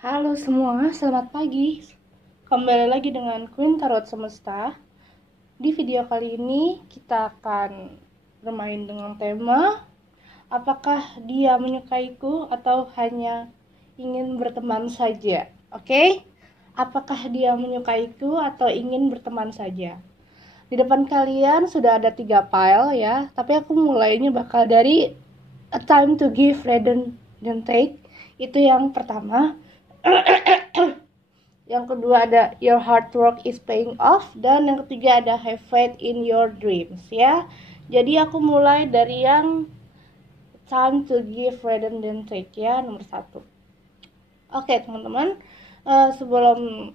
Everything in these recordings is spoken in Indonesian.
Halo semua, selamat pagi. Kembali lagi dengan Queen Tarot Semesta. Di video kali ini kita akan bermain dengan tema apakah dia menyukaiku atau hanya ingin berteman saja. Oke? Apakah dia menyukaiku atau ingin berteman saja? Di depan kalian sudah ada 3 pile ya, tapi aku mulainya bakal dari A Time to Give Rather Than Take. Itu yang pertama. Yang kedua ada Your Hard Work is Paying Off, dan yang ketiga ada Have Faith in Your Dreams ya. Jadi aku mulai dari yang Time to Give Rather Than Take ya, nomor 1. Oke teman-teman, sebelum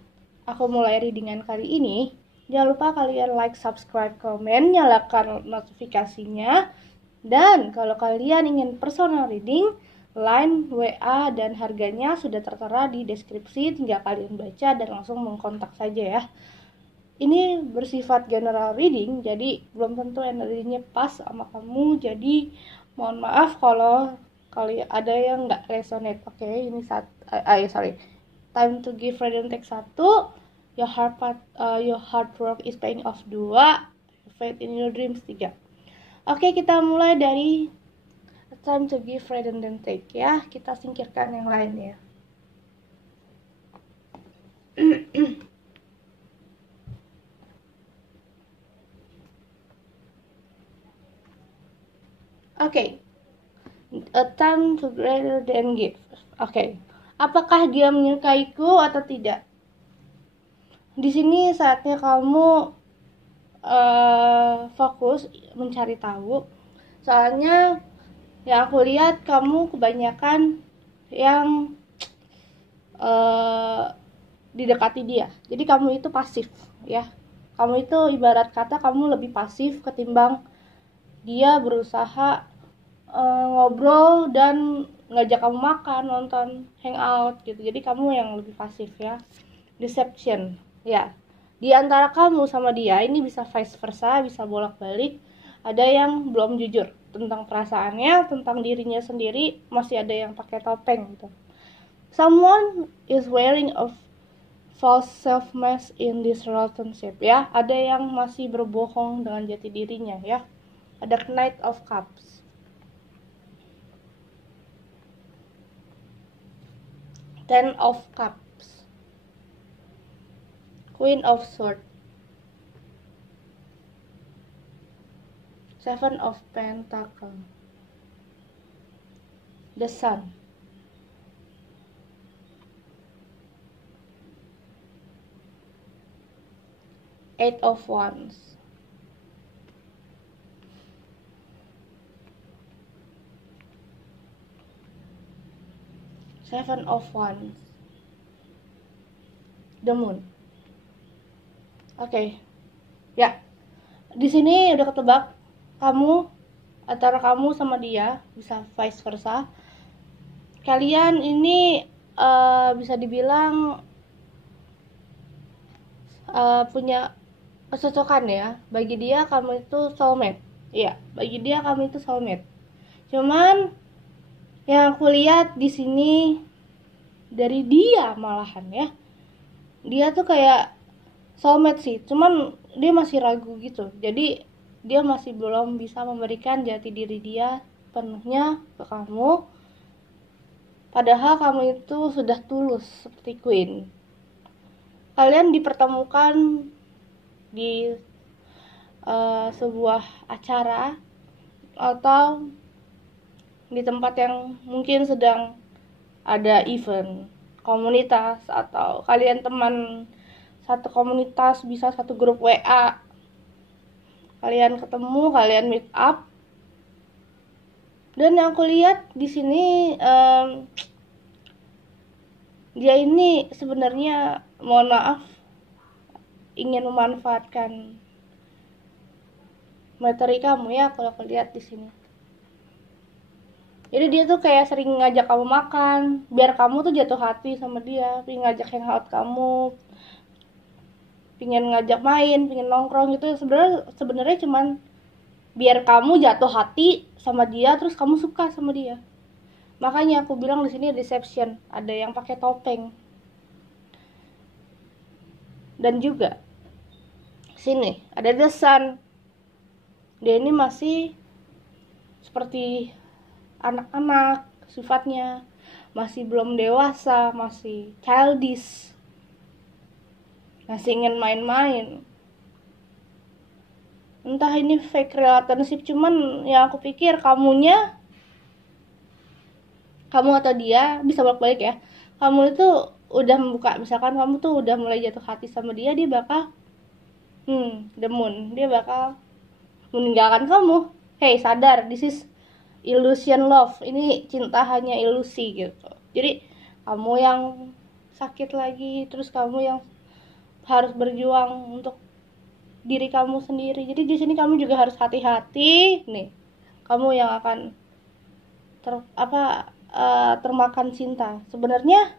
aku mulai readingan kali ini, jangan lupa kalian like, subscribe, komen, nyalakan notifikasinya. Dan kalau kalian ingin personal reading, line, WA, dan harganya sudah tertera di deskripsi, tinggal kalian baca dan langsung mengkontak saja ya. Ini bersifat general reading, jadi belum tentu energinya pas sama kamu, jadi mohon maaf kalau kalian ada yang nggak resonate. Oke, ini Time to Give Rather Than Take 1, Your Hard Work is Paying Off 2, Faith in Your Dreams 3. Oke, kita mulai dari Time to Give Rather Than Take ya. Kita singkirkan yang lain ya. Oke. A time to rather than give. Oke. Apakah dia menyukaiku atau tidak? Di sini saatnya kamu fokus mencari tahu. Soalnya yang aku lihat kamu kebanyakan yang didekati dia. Jadi kamu itu pasif ya. Kamu itu ibarat kata kamu lebih pasif ketimbang dia berusaha ngobrol dan ngajak kamu makan, nonton, hangout gitu. Jadi kamu yang lebih pasif ya. Deception ya. Di antara kamu sama dia ini bisa vice versa, bisa bolak-balik. Ada yang belum jujur tentang perasaannya, tentang dirinya sendiri, masih ada yang pakai topeng gitu. Someone is wearing a false self mask in this relationship ya. Ada yang masih berbohong dengan jati dirinya ya. Ada Knight of Cups, Ten of Cups, Queen of Swords, Seven of Pentacles, the Sun, Eight of Wands, Seven of Wands, the Moon. Oke. Ya. Di sini udah ketebak kamu antara kamu sama dia, bisa vice versa. Kalian ini bisa dibilang punya kecocokan ya. Bagi dia kamu itu soulmate. Iya, bagi dia kamu itu soulmate. Cuman yang aku lihat di sini dari dia malahan ya. Dia tuh kayak soulmate sih, cuman dia masih ragu gitu. Jadi dia masih belum bisa memberikan jati diri dia penuhnya ke kamu. Padahal kamu itu sudah tulus seperti Queen. Kalian dipertemukan di sebuah acara atau di tempat yang mungkin sedang ada event komunitas, atau kalian teman satu komunitas, bisa satu grup WA. Kalian ketemu, kalian meet up. Dan yang aku lihat di sini dia ini sebenarnya, mohon maaf, ingin memanfaatkan materi kamu ya, kalau aku lihat di sini. Jadi dia tuh kayak sering ngajak kamu makan, biar kamu tuh jatuh hati sama dia, pengen ngajak hangout kamu, pengen ngajak main, pengen nongkrong gitu. Sebenarnya cuman biar kamu jatuh hati sama dia, terus kamu suka sama dia. Makanya aku bilang di sini deception, ada yang pakai topeng. Dan juga sini ada the sun. Dia ini masih seperti anak-anak sifatnya, masih belum dewasa, masih childish, masih ingin main-main. Entah ini fake relationship, cuman yang aku pikir kamu atau dia bisa balik-balik ya. Kamu itu udah membuka, misalkan kamu tuh udah mulai jatuh hati sama dia bakal dia bakal meninggalkan kamu. Hey, sadar, this is illusion love. Ini cinta hanya ilusi gitu. Jadi kamu yang sakit lagi, terus kamu yang harus berjuang untuk diri kamu sendiri. Jadi di sini kamu juga harus hati-hati nih. Kamu yang akan termakan cinta. Sebenarnya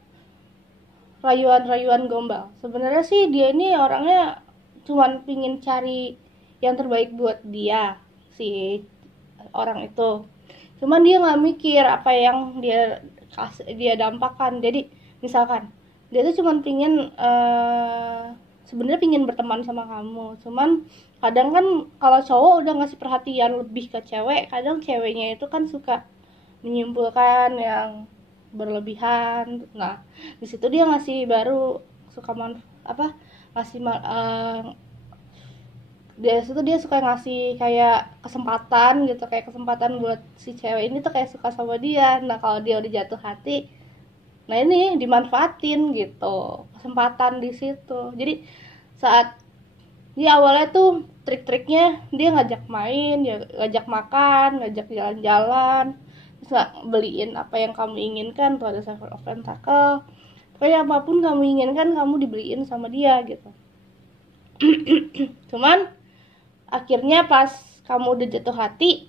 rayuan-rayuan gombal. Sebenarnya sih dia ini orangnya cuman pingin cari yang terbaik buat dia, si orang itu. Cuman dia nggak mikir apa yang dia dampakkan. Jadi misalkan dia tuh cuman pingin sebenarnya pingin berteman sama kamu. Cuman kadang kan kalau cowok udah ngasih perhatian lebih ke cewek, kadang ceweknya itu kan suka menyimpulkan yang berlebihan. Nah, di situ dia ngasih baru suka dia suka ngasih kayak kesempatan gitu, kayak kesempatan buat si cewek ini tuh kayak suka sama dia. Nah, kalau dia udah jatuh hati, nah ini dimanfaatin gitu kesempatan di situ. Jadi saat di awalnya tuh trik-triknya dia ngajak main, ya ngajak makan, ngajak jalan-jalan, terus beliin apa yang kamu inginkan. Tuh ada Seven of Pentacle, pokoknya apapun kamu inginkan kamu dibeliin sama dia gitu. Cuman akhirnya pas kamu udah jatuh hati,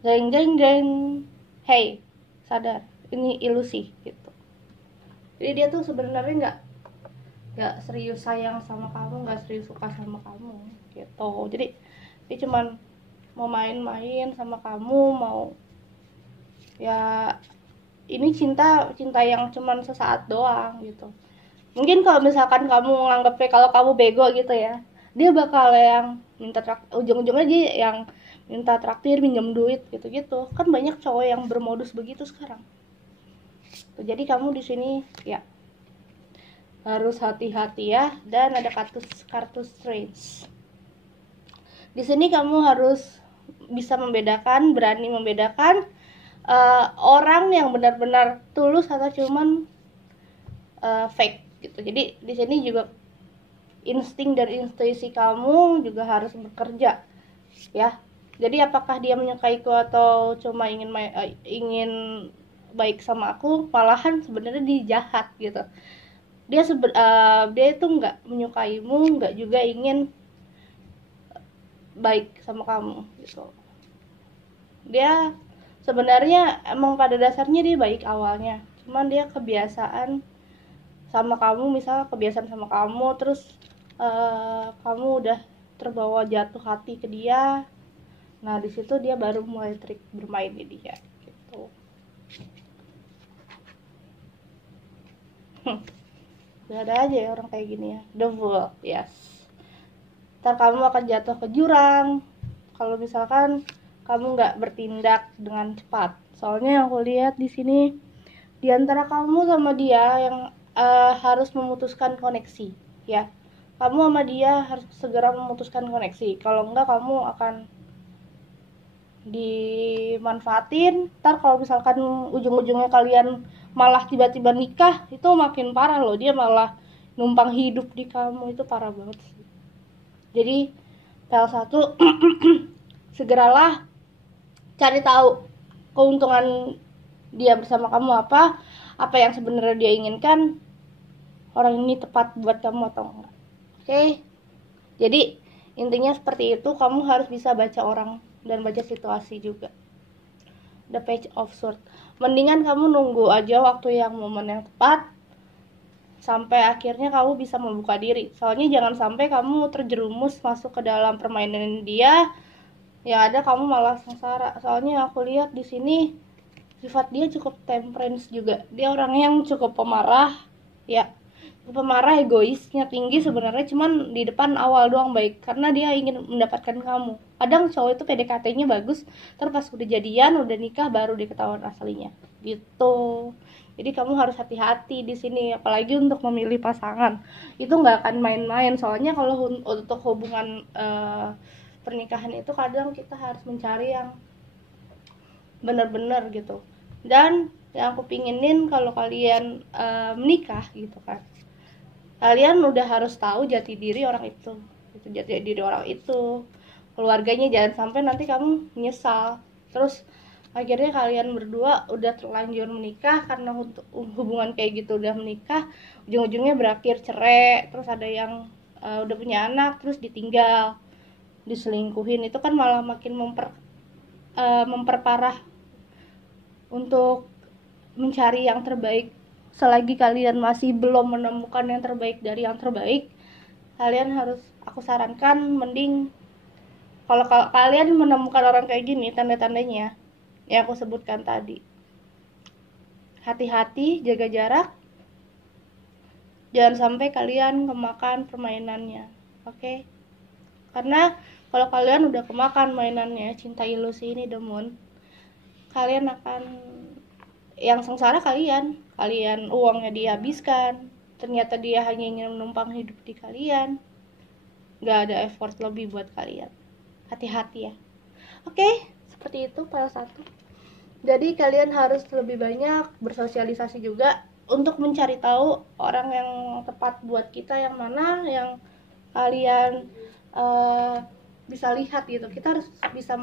jeng, hey, sadar, ini ilusi gitu. Jadi dia tuh sebenarnya nggak serius sayang sama kamu, nggak serius suka sama kamu gitu. Jadi dia cuman mau main-main sama kamu, mau ya ini cinta yang cuman sesaat doang gitu. Mungkin kalau misalkan kamu nganggapnya kalau kamu bego gitu ya, dia bakal yang minta ujung-ujungnya dia yang minta traktir, minjem duit gitu-gitu. Kan banyak cowok yang bermodus begitu sekarang. Jadi kamu di sini ya harus hati-hati ya. Dan ada kartu strange. Di sini kamu harus bisa membedakan, berani membedakan orang yang benar-benar tulus atau cuman fake gitu. Jadi di sini juga insting dan intuisi kamu juga harus bekerja ya. Jadi apakah dia menyukaiku atau cuma ingin baik sama aku, malahan sebenarnya dia jahat gitu. Dia itu nggak menyukaimu, nggak juga ingin baik sama kamu gitu. Dia sebenarnya emang pada dasarnya dia baik awalnya, cuman dia kebiasaan sama kamu, terus kamu udah terbawa jatuh hati ke dia. Nah di situ dia baru mulai trik bermain di dia gitu. Gak ada aja ya orang kayak gini ya. The Fool, yes. Ntar kamu akan jatuh ke jurang kalau misalkan kamu nggak bertindak dengan cepat. Soalnya yang aku lihat di sini, di antara kamu sama dia yang harus memutuskan koneksi ya. Kamu sama dia harus segera memutuskan koneksi. Kalau enggak kamu akan dimanfaatin. Ntar kalau misalkan ujung-ujungnya kalian malah tiba-tiba nikah, itu makin parah loh. Dia malah numpang hidup di kamu, itu parah banget sih. Jadi salah satu segeralah cari tahu keuntungan dia bersama kamu apa yang sebenarnya dia inginkan, orang ini tepat buat kamu atau enggak. Oke? Jadi intinya seperti itu. Kamu harus bisa baca orang dan baca situasi juga. The Page of Swords. Mendingan kamu nunggu aja waktu yang momen yang tepat sampai akhirnya kamu bisa membuka diri. Soalnya jangan sampai kamu terjerumus masuk ke dalam permainan dia, yang ada kamu malah sengsara. Soalnya aku lihat di sini sifat dia cukup temperance juga, dia orang yang cukup pemarah ya, pemarah, egoisnya tinggi sebenarnya, cuman di depan awal doang baik karena dia ingin mendapatkan kamu. Kadang cowok itu PDKT-nya bagus, terus pas udah jadian, udah nikah baru diketahuan aslinya gitu. Jadi kamu harus hati-hati di sini, apalagi untuk memilih pasangan itu nggak akan main-main. Soalnya kalau untuk hubungan pernikahan itu kadang kita harus mencari yang benar-benar gitu. Dan yang aku pinginin kalau kalian menikah gitu kan, kalian udah harus tahu jati diri orang itu, jati diri orang itu, keluarganya. Jangan sampai nanti kamu nyesal terus akhirnya kalian berdua udah terlanjur menikah, karena untuk hubungan kayak gitu udah menikah, ujung-ujungnya berakhir cerai, terus ada yang udah punya anak terus ditinggal, diselingkuhin. Itu kan malah makin memperparah untuk mencari yang terbaik. Selagi kalian masih belum menemukan yang terbaik dari yang terbaik, kalian harus, aku sarankan mending kalau kalian menemukan orang kayak gini, tanda-tandanya yang aku sebutkan tadi, hati-hati, jaga jarak, jangan sampai kalian kemakan permainannya, oke? Karena kalau kalian udah kemakan mainannya cinta ilusi ini, demun, kalian akan yang sengsara, kalian uangnya dihabiskan, ternyata dia hanya ingin menumpang hidup di kalian, nggak ada effort lebih buat kalian. Hati-hati ya. Oke, seperti itu file 1. Jadi kalian harus lebih banyak bersosialisasi juga untuk mencari tahu orang yang tepat buat kita, yang mana yang kalian bisa lihat gitu. Kita harus bisa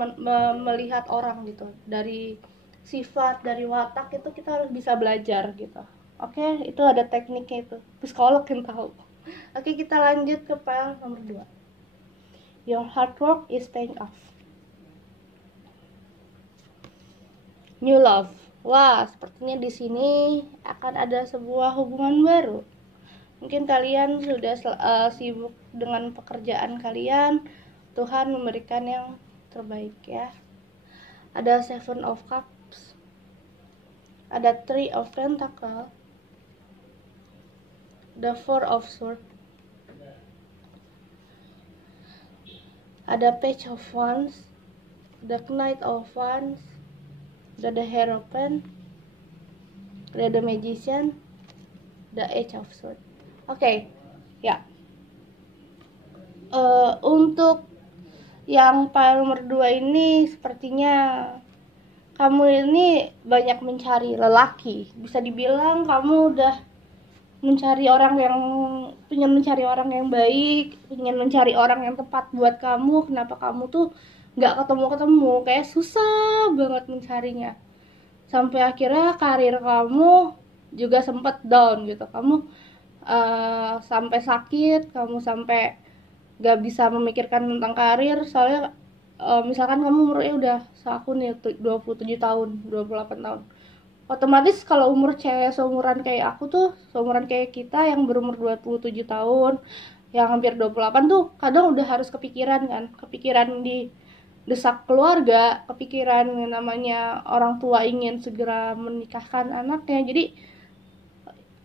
melihat orang gitu dari sifat, dari watak, itu kita harus bisa belajar gitu. Oke, itu ada tekniknya, itu psikolog yang tahu. Oke, kita lanjut ke file nomor 2. Your hard work is paying off. New love. Wah, sepertinya di sini akan ada sebuah hubungan baru. Mungkin kalian sudah sibuk dengan pekerjaan kalian. Tuhan memberikan yang terbaik ya. Ada Seven of Cups, ada Three of Pentacles, the Four of Swords, ada Page of Wands, the Knight of Wands, the Hierophant, the Magician, the Age of Swords. Oke, ya. Untuk yang file nomor 2 ini sepertinya kamu ini banyak mencari lelaki. Bisa dibilang kamu udah mencari orang yang orang yang baik, ingin mencari orang yang tepat buat kamu. Kenapa kamu tuh nggak ketemu, kayak susah banget mencarinya, sampai akhirnya karir kamu juga sempat down gitu. Kamu sampai sakit, kamu sampai gak bisa memikirkan tentang karir. Soalnya misalkan kamu umurnya udah seaku nih 27 tahun, 28 tahun, otomatis kalau umur cewek seumuran kayak aku tuh, seumuran kayak kita yang berumur 27 tahun, yang hampir 28 tuh kadang udah harus kepikiran kan, kepikiran di desak keluarga, kepikiran namanya orang tua ingin segera menikahkan anaknya. Jadi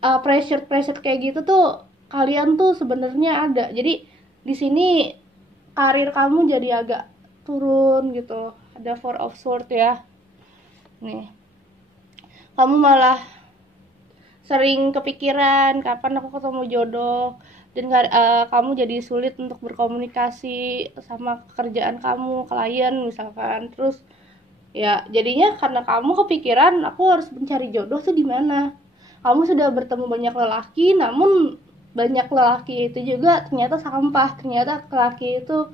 pressure kayak gitu tuh kalian tuh sebenarnya ada. Jadi di sini karir kamu jadi agak turun gitu. Ada Four of Swords ya. Nih. Kamu malah sering kepikiran kapan aku ketemu jodoh, dan kamu jadi sulit untuk berkomunikasi sama pekerjaan kamu, klien misalkan. Terus ya jadinya karena kamu kepikiran aku harus mencari jodoh tuh di mana. Kamu sudah bertemu banyak lelaki, namun banyak lelaki itu juga ternyata sampah. Ternyata lelaki itu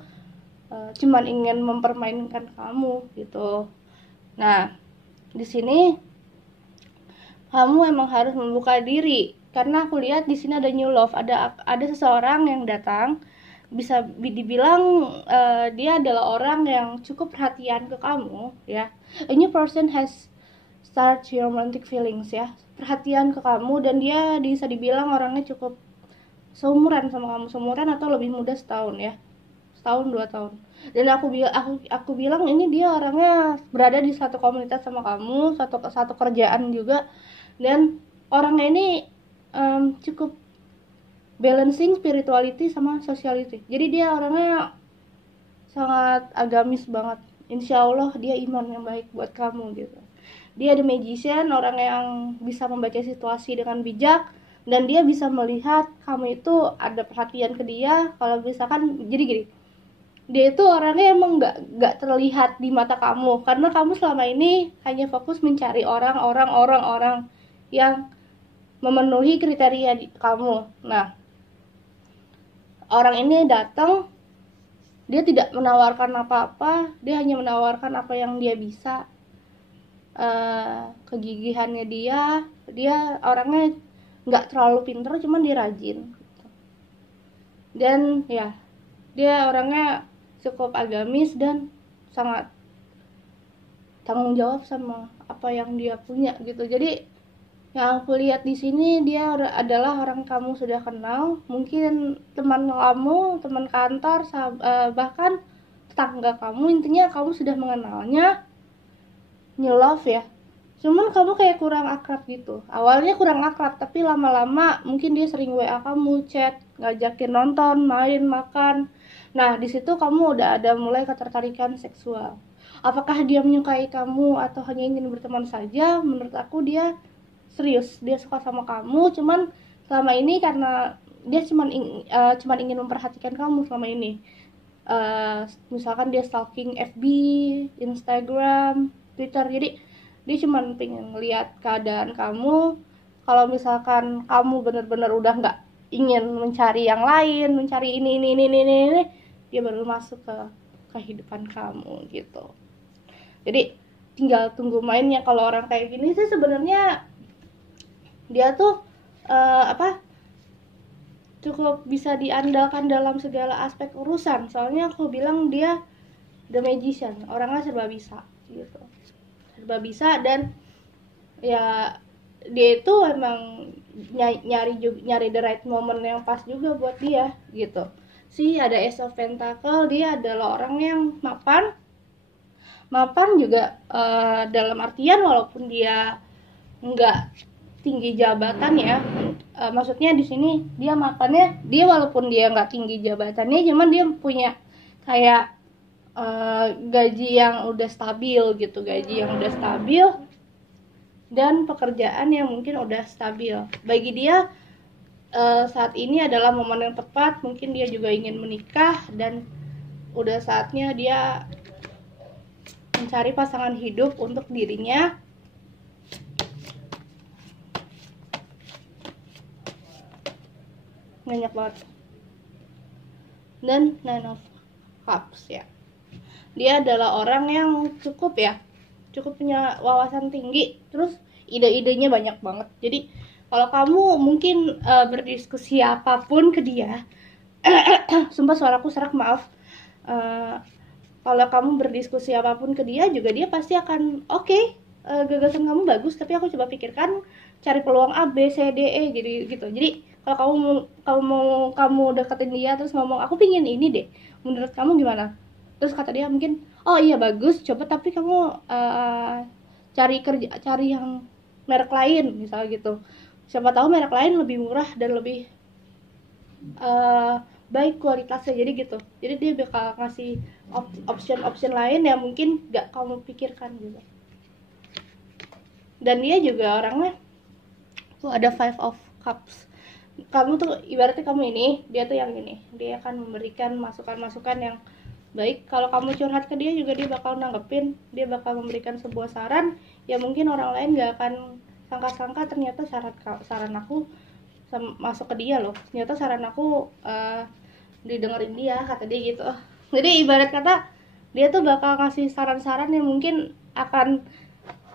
cuman ingin mempermainkan kamu gitu. Nah, di sini kamu emang harus membuka diri, karena aku lihat di sini ada new love, ada seseorang yang datang. Bisa dibilang dia adalah orang yang cukup perhatian ke kamu ya. A new person has start your romantic feelings ya, perhatian ke kamu, dan dia bisa dibilang orangnya cukup seumuran sama kamu, seumuran atau lebih muda setahun ya, setahun 2 tahun. Dan aku bilang ini dia orangnya berada di satu komunitas sama kamu, satu kerjaan juga, dan orangnya ini cukup balancing spirituality sama sociality. Jadi dia orangnya sangat agamis banget. Insya Allah dia iman yang baik buat kamu gitu. Dia the magician, orang yang bisa membaca situasi dengan bijak, dan dia bisa melihat kamu itu ada perhatian ke dia. Kalau misalkan jadi gini, dia itu orangnya emang nggak terlihat di mata kamu karena kamu selama ini hanya fokus mencari orang yang memenuhi kriteria kamu. Nah, orang ini datang, dia tidak menawarkan apa-apa, dia hanya menawarkan apa yang dia bisa. Kegigihannya dia orangnya nggak terlalu pintar, cuman dia rajin gitu. Dan ya, dia orangnya cukup agamis dan sangat tanggung jawab sama apa yang dia punya gitu. Jadi yang aku lihat di sini dia adalah orang kamu sudah kenal, mungkin teman kamu, teman kantor, bahkan tetangga kamu. Intinya kamu sudah mengenalnya, new love ya. Cuman kamu kayak kurang akrab gitu. Awalnya kurang akrab, tapi lama-lama mungkin dia sering WA kamu, chat, ngajakin nonton, main, makan. Nah, di situ kamu udah ada mulai ketertarikan seksual. Apakah dia menyukai kamu atau hanya ingin berteman saja? Menurut aku dia serius, dia suka sama kamu. Cuman selama ini karena dia cuman ingin memperhatikan kamu selama ini. Misalkan dia stalking FB, Instagram, Twitter. Jadi dia cuman pengen ngeliat keadaan kamu. Kalau misalkan kamu benar-benar udah nggak ingin mencari yang lain, mencari ini, dia baru masuk ke kehidupan kamu gitu. Jadi tinggal tunggu mainnya. Kalau orang kayak gini sih sebenarnya dia tuh cukup bisa diandalkan dalam segala aspek urusan. Soalnya aku bilang dia the magician, orangnya serba bisa gitu. Serba bisa, dan ya dia itu emang nyari the right moment yang pas juga buat dia gitu. Ada Ace of Pentacle, dia adalah orang yang mapan juga, dalam artian walaupun dia nggak tinggi jabatan ya, maksudnya di sini dia mapannya, dia walaupun dia nggak tinggi jabatannya, cuman dia punya kayak gaji yang udah stabil gitu, dan pekerjaan yang mungkin udah stabil. Bagi dia saat ini adalah momen yang tepat. Mungkin dia juga ingin menikah dan udah saatnya dia mencari pasangan hidup untuk dirinya. Banyak banget. Dan Nine of Cups ya, dia adalah orang yang cukup punya wawasan tinggi, terus ide-idenya banyak banget. Jadi kalau kamu mungkin berdiskusi apapun ke dia, sumpah suaraku serak, maaf. Kalau kamu berdiskusi apapun ke dia juga, dia pasti akan gagasan kamu bagus, tapi aku coba pikirkan, cari peluang A, B, C, D, E gitu. Jadi kalau kamu deketin dia terus ngomong, aku pingin ini deh, menurut kamu gimana? Terus kata dia mungkin, oh iya bagus, coba, tapi kamu cari yang merek lain misalnya gitu. Siapa tahu merek lain lebih murah dan lebih baik kualitasnya, jadi gitu. Jadi dia bakal ngasih option lain yang mungkin gak kamu pikirkan gitu. Dan dia juga orangnya tuh ada Five of Cups. Kamu tuh ibaratnya kamu ini, dia tuh yang ini, dia akan memberikan masukan-masukan yang baik. Kalau kamu curhat ke dia juga, dia bakal nanggepin, dia bakal memberikan sebuah saran ya mungkin orang lain gak akan sangka-sangka ternyata saran aku masuk ke dia loh, ternyata saran aku didengerin dia, kata dia gitu. Jadi ibarat kata dia tuh bakal ngasih saran-saran yang mungkin akan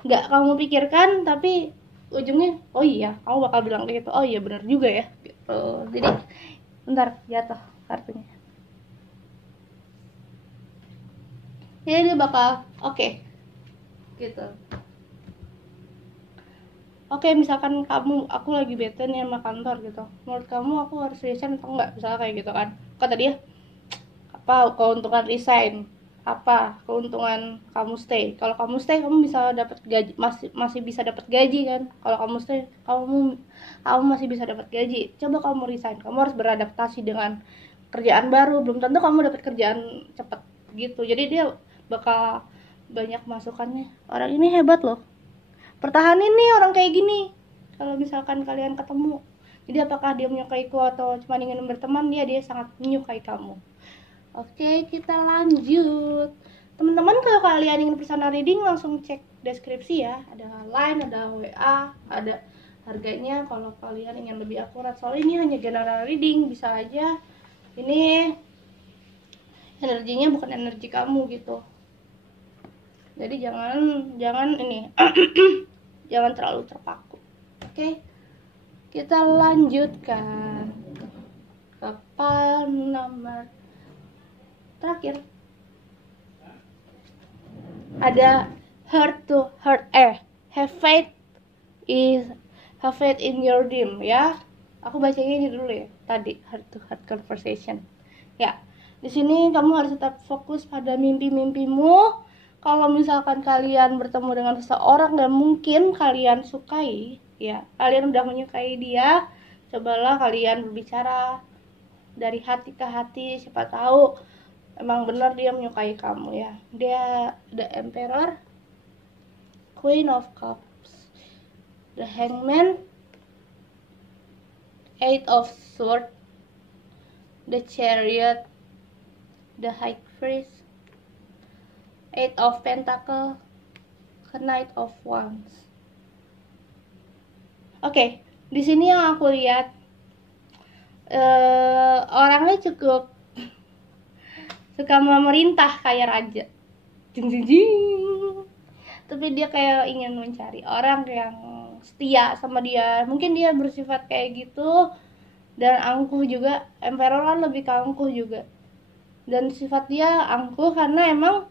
gak kamu pikirkan, tapi ujungnya oh iya kamu bakal bilang kayak gitu, oh iya benar juga ya gitu. Jadi bentar, jatuh kartunya. Jadi dia bakal gitu. Misalkan aku lagi bete nih sama kantor gitu, menurut kamu aku harus resign atau enggak, misalnya kayak gitu kan. Kata dia, Apa keuntungan resign? Apa keuntungan kamu stay? Kalau kamu stay, kamu bisa dapat gaji, masih bisa dapat gaji kan? Kalau kamu stay, kamu masih bisa dapat gaji. Coba kamu resign, kamu harus beradaptasi dengan kerjaan baru. Belum tentu kamu dapat kerjaan cepat gitu. Jadi dia bakal banyak masukannya. Orang ini hebat loh, pertahanin nih orang kayak gini. Kalau misalkan kalian ketemu, jadi apakah dia menyukaiku atau cuma ingin berteman, dia sangat menyukai kamu. Oke, kita lanjut. Teman-teman, kalau kalian ingin personal reading, langsung cek deskripsi ya. Ada line, ada WA, ada harganya. Kalau kalian ingin lebih akurat, soalnya ini hanya general reading, bisa aja ini energinya bukan energi kamu gitu. Jadi jangan ini jangan terlalu terpaku. Oke, kita lanjutkan ke nomor terakhir. Ada heart to heart, have faith in your dream ya. Aku bacanya ini dulu ya, tadi heart to heart conversation. Ya, di sini kamu harus tetap fokus pada mimpi-mimpimu. Kalau misalkan kalian bertemu dengan seseorang yang mungkin kalian sukai, ya, kalian udah menyukai dia, cobalah kalian berbicara dari hati ke hati, siapa tahu emang benar dia menyukai kamu ya. Dia the Emperor, Queen of Cups, the Hangman, Eight of Swords, the Chariot, the High Priest, Eight of Pentacles, Knight of Wands. Oke, di sini yang aku lihat orangnya cukup suka memerintah kayak raja, jing jing jing. Tapi dia kayak ingin mencari orang yang setia sama dia. Mungkin dia bersifat kayak gitu, dan angkuh juga. Emperor kan lebih ke angkuh juga, dan sifat dia angkuh karena emang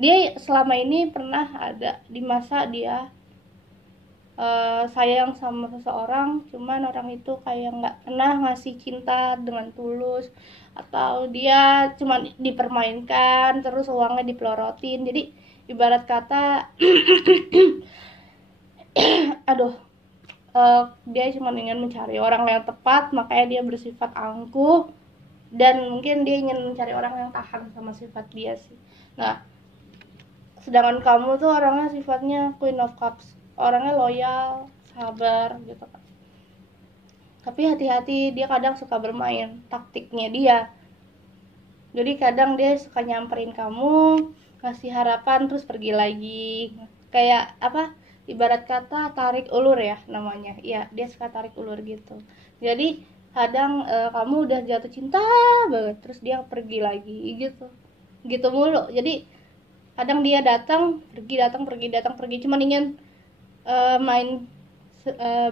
dia selama ini pernah ada di masa dia sayang sama seseorang, cuman orang itu kayak nggak pernah ngasih cinta dengan tulus, atau dia cuma dipermainkan terus uangnya dipelorotin. Jadi ibarat kata dia cuma ingin mencari orang yang tepat, makanya dia bersifat angkuh, dan mungkin dia ingin mencari orang yang tahan sama sifat dia sih. Nah, sedangkan kamu tuh orangnya sifatnya Queen of Cups, orangnya loyal, sabar gitu kan. Tapi hati-hati, dia kadang suka bermain taktiknya dia. Jadi kadang dia suka nyamperin kamu, ngasih harapan terus pergi lagi. Kayak apa? Ibarat kata tarik ulur ya namanya. Iya, dia suka tarik ulur gitu. Jadi kadang kamu udah jatuh cinta banget, terus dia pergi lagi gitu. Gitu mulu. Jadi kadang dia datang, pergi, cuman ingin main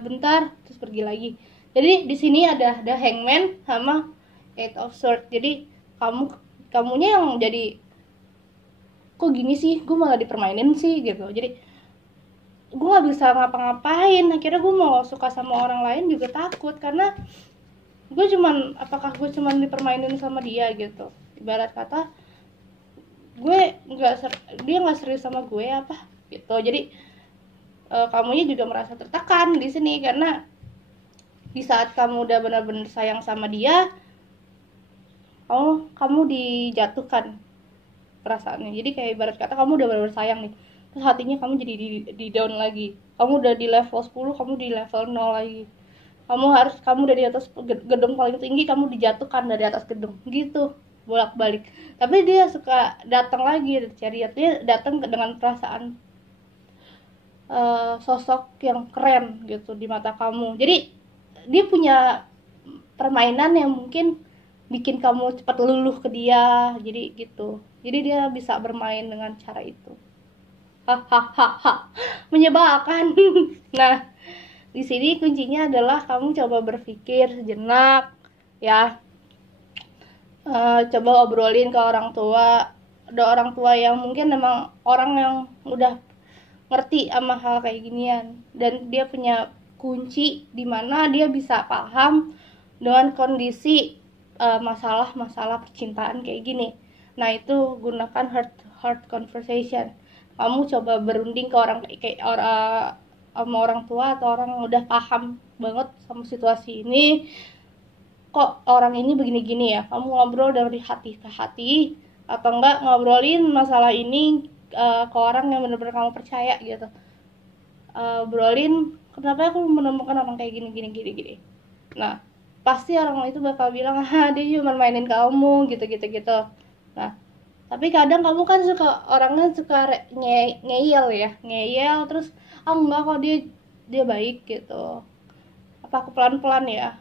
bentar terus pergi lagi. Jadi di sini ada Hangman sama Eight of Swords. Jadi kamunya yang jadi kok gini sih, gue malah dipermainin sih gitu. Jadi gue nggak bisa ngapa-ngapain. Akhirnya gue mau suka sama orang lain juga takut, karena apakah gue cuman dipermainin sama dia gitu. Ibarat kata dia nggak serius sama gue apa gitu. Jadi kamunya juga merasa tertekan di sini, karena di saat kamu udah benar-benar sayang sama dia, kamu dijatuhkan perasaannya. Jadi kayak ibarat kata kamu udah benar-benar sayang nih, terus hatinya kamu jadi di down lagi. Kamu udah di level 10, kamu di level 0 lagi. Kamu udah di atas gedung paling tinggi, kamu dijatuhkan dari atas gedung gitu, bolak-balik. Tapi dia suka datang lagi, Chariotnya datang dengan perasaan sosok yang keren gitu di mata kamu. Jadi dia punya permainan yang mungkin bikin kamu cepat luluh ke dia, jadi gitu. Jadi dia bisa bermain dengan cara itu. Hahaha, menyebalkan. Nah, di sini kuncinya adalah kamu coba berpikir sejenak ya. Coba obrolin ke orang tua. Ada orang tua yang mungkin memang orang yang udah ngerti sama hal kayak ginian, dan dia punya kunci di mana dia bisa paham dengan kondisi masalah-masalah percintaan kayak gini. Nah, itu gunakan heart conversation. Kamu coba berunding ke orang kayak orang sama orang tua atau orang yang udah paham banget sama situasi ini. Kok orang ini begini-gini ya? Kamu ngobrol dari hati ke hati atau enggak ngobrolin masalah ini ke orang yang benar-benar kamu percaya gitu. Obrolin kenapa aku menemukan orang kayak gini. Nah, pasti orang itu bakal bilang, dia cuma mainin kamu gitu. Nah, tapi kadang kamu kan orangnya suka ngeyel terus enggak kok, dia baik gitu. Apa aku pelan-pelan ya.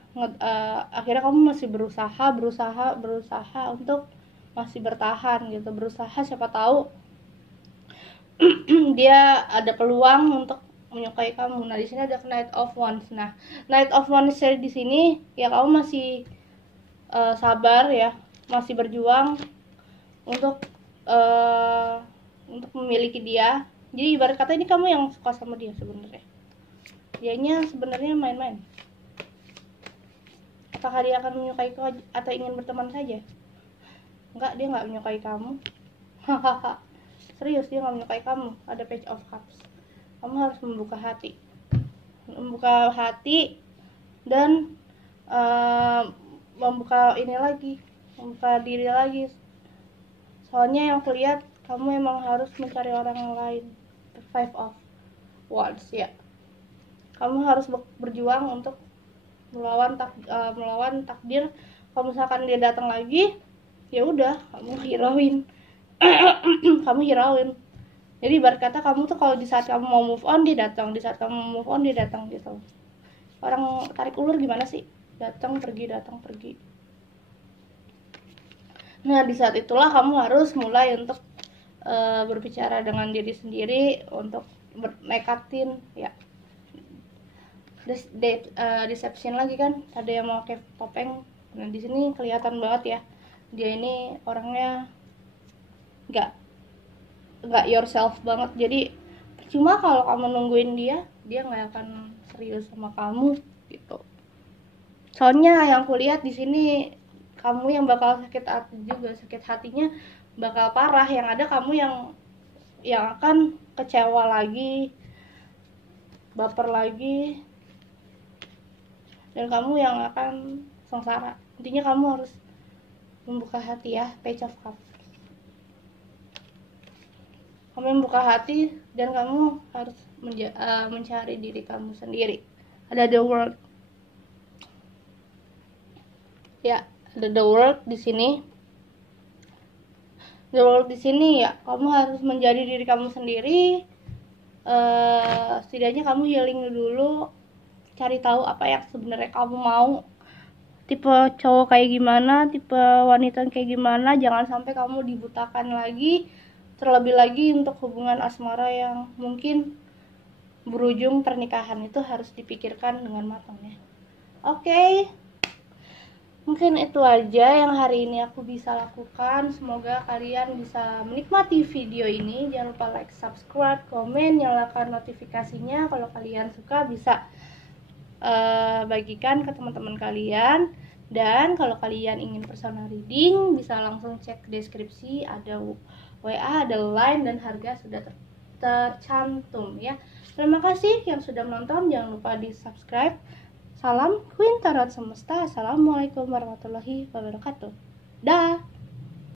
Akhirnya kamu masih berusaha untuk masih bertahan gitu, berusaha, siapa tahu dia ada peluang untuk menyukai kamu. Nah, di sini ada Knight of Wands. Nah, Knight of Wands di sini ya kamu masih sabar ya, masih berjuang untuk memiliki dia. Jadi ibarat kata ini kamu yang suka sama dia sebenarnya. Dianya sebenarnya main-main. Apakah dia akan menyukai kamu atau ingin berteman saja? Enggak, dia nggak menyukai kamu. Hahaha. Serius, dia nggak menyukai kamu. Ada Page of Cups. Kamu harus membuka hati dan membuka diri lagi. Soalnya yang kulihat kamu emang harus mencari orang yang lain. The Five of Wands ya. Kamu harus berjuang untuk melawan takdir. Kalau misalkan dia datang lagi, ya udah, kamu hirauin. Jadi ibarat kata kamu tuh kalau di saat kamu mau move on dia datang, di saat kamu move on dia datang gitu. Orang tarik ulur gimana sih? Datang pergi. Nah, di saat itulah kamu harus mulai untuk berbicara dengan diri sendiri untuk nekatin ya. Deception lagi kan, ada yang mau kayak topeng. Nah, di sini kelihatan banget ya, dia ini orangnya nggak yourself banget. Jadi cuma kalau kamu nungguin dia nggak akan serius sama kamu gitu. Soalnya yang kulihat di sini kamu yang bakal sakit hatinya bakal parah. Yang ada kamu yang akan kecewa lagi, baper lagi, dan kamu yang akan sengsara. Intinya kamu harus membuka hati ya, Page of Cups. Kamu membuka hati dan kamu harus mencari diri kamu sendiri. Ada The World. Ya, ada The World di sini. The World di sini ya, kamu harus menjadi diri kamu sendiri. Setidaknya kamu healing dulu, cari tahu apa yang sebenarnya kamu mau. Tipe cowok kayak gimana, tipe wanita kayak gimana. Jangan sampai kamu dibutakan lagi. Terlebih lagi untuk hubungan asmara yang mungkin berujung pernikahan, itu harus dipikirkan dengan matang ya. Oke. Mungkin itu aja yang hari ini aku bisa lakukan. Semoga kalian bisa menikmati video ini. Jangan lupa like, subscribe, komen, nyalakan notifikasinya. Kalau kalian suka bisa bagikan ke teman-teman kalian. Dan kalau kalian ingin personal reading bisa langsung cek deskripsi, ada WA, ada line, dan harga sudah tercantum ya. Terima kasih yang sudah menonton. Jangan lupa di subscribe. Salam Queen Tarot Semesta. Assalamualaikum warahmatullahi wabarakatuh. Dah.